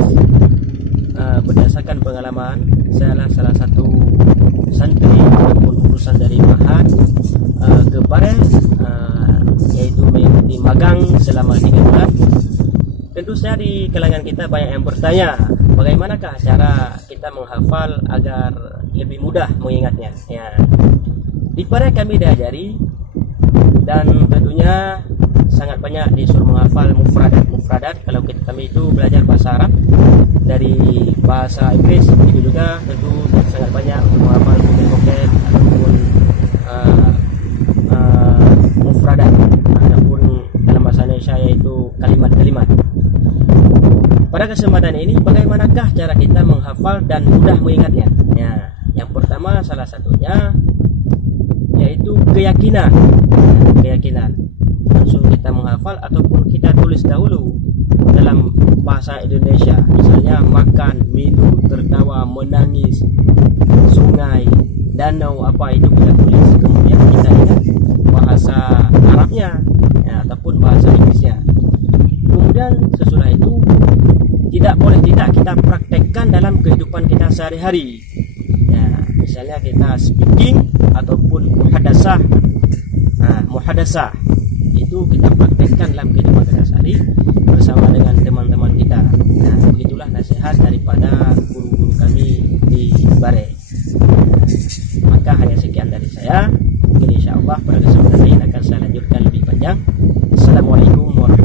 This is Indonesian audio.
jelas berdasarkan pengalaman saya adalah salah satu santri ataupun urusan dari Mahat ke Bare, yaitu mengikuti magang selama 3 bulan. Tentu saja di kalangan kita banyak yang bertanya, bagaimanakah cara kita menghafal agar lebih mudah mengingatnya. Ya, di Bare kami diajari dan tentunya sangat banyak disuruh menghafal mufradat. Kalau kami itu belajar bahasa Arab dari bahasa Inggris, itu juga tentu sangat banyak untuk menghafal voket ataupun mufradat ataupun dalam bahasa Indonesia yaitu kalimat-kalimat. Pada kesempatan ini, bagaimanakah cara kita menghafal dan mudah mengingatnya? Ya, yang pertama salah satunya yaitu keyakinan. Langsung kita menghafal ataupun kita tulis dahulu dalam bahasa Indonesia, misalnya makan, minum, tertawa, menangis, sungai, danau, apa itu kita tulis. Kemudian kita ingat bahasa Arabnya ya, ataupun bahasa Inggrisnya. Kemudian sesudah itu tidak boleh tidak kita praktekkan dalam kehidupan kita sehari-hari. Ya, misalnya kita speaking ataupun muhadasah. Nah, muhadasah itu kita praktekkan dalam kehidupan kita sehari bersama dengan teman-teman kita. Nah, begitulah nasihat daripada guru-guru kami di Bare. Maka hanya sekian dari saya. Mungkin insya Allah pada kesempatan lain akan saya lanjutkan lebih panjang. Assalamualaikum warahmatullahi wabarakatuh.